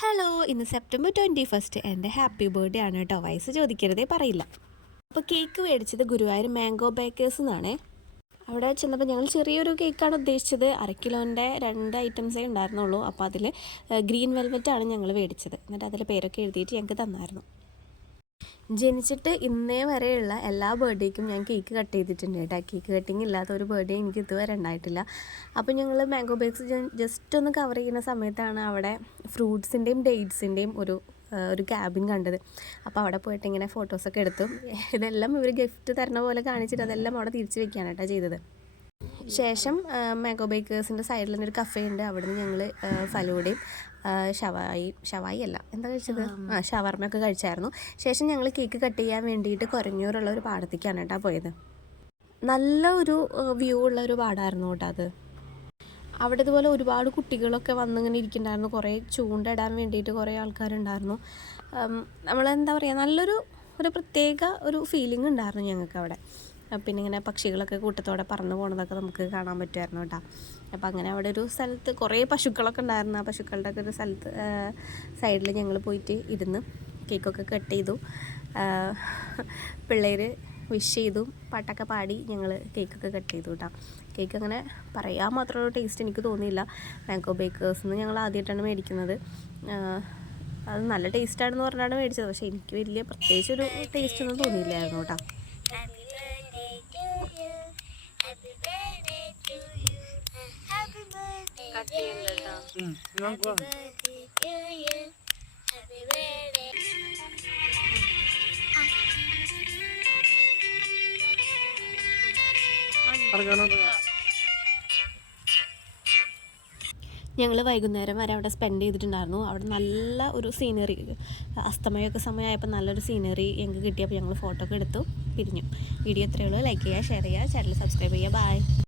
Hello, ഇന്ന് September 21 എൻ്റെ happy birthday ആണ് കേട്ടോ. വയസ്സ് ചോദിക്കരുതേ പറയില്ല. അപ്പോൾ കേക്ക് മേടിച്ചത് ഗുരുവായൂർ മാംഗോ ബേക്കേഴ്സ് എന്നാണേ. അവിടെ ചെന്നപ്പോൾ ഞങ്ങൾ ചെറിയൊരു കേക്കാണ് ഉദ്ദേശിച്ചത്. 1/2 കിലോൻ്റെ 2 ഐറ്റംസേ ഉണ്ടായിരുന്നുള്ളൂ. അപ്പോൾ അതിൽ ഗ്രീൻ വെൽവെറ്റാണ് ഞങ്ങൾ മേടിച്ചത്. എന്നിട്ട് അതിൽ പേരൊക്കെ എഴുതിയിട്ട് ഞങ്ങൾക്ക് തന്നായിരുന്നു. ജനിച്ചിട്ട് ഇന്നേ വരെയുള്ള എല്ലാ ബർത്ത്ഡേക്കും ഞാൻ കേക്ക് കട്ട് ചെയ്തിട്ടുണ്ട് കേട്ടോ. കേക്ക് കട്ടിങ് ഇല്ലാത്ത ഒരു ബർത്ത്ഡേ എനിക്ക് ഇതുവരെ ഉണ്ടായിട്ടില്ല. അപ്പോൾ ഞങ്ങൾ മാംഗോ ബേക്സ് ജസ്റ്റ് ഒന്ന് കവർ ചെയ്യുന്ന സമയത്താണ് അവിടെ ഫ്രൂട്ട്സിൻ്റെയും ഡേറ്റ്സിൻ്റെയും ഒരു ക്യാബിൻ കണ്ടത്. അപ്പോൾ അവിടെ പോയിട്ട് ഇങ്ങനെ ഫോട്ടോസൊക്കെ എടുത്തു. ഇതെല്ലാം ഇവർ ഗിഫ്റ്റ് തരുന്ന പോലെ കാണിച്ചിട്ട് അതെല്ലാം അവിടെ തിരിച്ച് വെക്കുകയാണ് കേട്ടോ ചെയ്തത്. ശേഷം മാംഗോ ബേക്കേഴ്സിൻ്റെ സൈഡിൽ നിന്നൊരു കഫേ ഉണ്ട്. അവിടെ നിന്ന് ഞങ്ങൾ ഫലൂഡയും ഷവായി അല്ല എന്താ കഴിച്ചത്, ഷവർമ്മയൊക്കെ കഴിച്ചായിരുന്നു. ശേഷം ഞങ്ങൾ കേക്ക് കട്ട് ചെയ്യാൻ വേണ്ടിയിട്ട് കൊരഞ്ഞൂരുള്ള ഒരു പാടത്തേക്കാണ് കേട്ടോ പോയത്. നല്ല ഒരു വ്യൂ ഉള്ള ഒരു പാടമായിരുന്നു കേട്ടോ അത്. അവിടെ ഇതുപോലെ ഒരുപാട് കുട്ടികളൊക്കെ വന്നിങ്ങനെ ഇരിക്കുന്നുണ്ടായിരുന്നു. കുറേ ചൂണ്ടിടാൻ വേണ്ടിയിട്ട് കുറേ ആൾക്കാരുണ്ടായിരുന്നു. നമ്മളെന്താ പറയുക, നല്ലൊരു പ്രത്യേക ഒരു ഫീലിംഗ് ഉണ്ടായിരുന്നു ഞങ്ങൾക്ക് അവിടെ. പിന്നെ ഇങ്ങനെ പക്ഷികളൊക്കെ കൂട്ടത്തോടെ പറന്നു പോകുന്നതൊക്കെ നമുക്ക് കാണാൻ പറ്റുമായിരുന്നു കേട്ടോ. അപ്പോൾ അങ്ങനെ അവിടെ ഒരു സ്ഥലത്ത് കുറേ പശുക്കളൊക്കെ ഉണ്ടായിരുന്നു. ആ പശുക്കളുടെ ഒക്കെ ഒരു സ്ഥലത്ത് സൈഡിൽ ഞങ്ങൾ പോയിട്ട് ഇരുന്ന് കേക്കൊക്കെ കട്ട് ചെയ്തു. പിള്ളേർ വിഷ് ചെയ്തു, പാട്ടൊക്കെ പാടി ഞങ്ങൾ കേക്കൊക്കെ കട്ട് ചെയ്തു കേട്ടോ. കേക്ക് അങ്ങനെ പറയാൻ മാത്രമുള്ള ടേസ്റ്റ് എനിക്ക് തോന്നിയില്ല. മാംഗോ ബേക്കേഴ്സിൽ നിന്ന് ഞങ്ങൾ ആദ്യമായിട്ടാണ് മേടിക്കുന്നത്. അത് നല്ല ടേസ്റ്റാണെന്ന് പറഞ്ഞാണ് മേടിച്ചത്. പക്ഷേ എനിക്ക് വലിയ പ്രത്യേകിച്ചൊരു ടേസ്റ്റൊന്നും തോന്നിയില്ലായിരുന്നു കേട്ടോ. ഞങ്ങൾ വൈകുന്നേരം വരെ അവിടെ സ്പെൻഡ് ചെയ്തിട്ടുണ്ടായിരുന്നു. അവിടെ നല്ല ഒരു സീനറി, അസ്തമയമൊക്കെ സമയമായപ്പോൾ നല്ലൊരു സീനറി ഞങ്ങൾക്ക് കിട്ടിയപ്പോൾ ഞങ്ങൾ ഫോട്ടോ ഒക്കെ എടുത്തു പിരിഞ്ഞു. വീഡിയോ എത്രയുള്ളൂ, ലൈക്ക് ചെയ്യുക, ഷെയർ ചെയ്യുക, ചാനൽ സബ്സ്ക്രൈബ് ചെയ്യുക. ബൈ.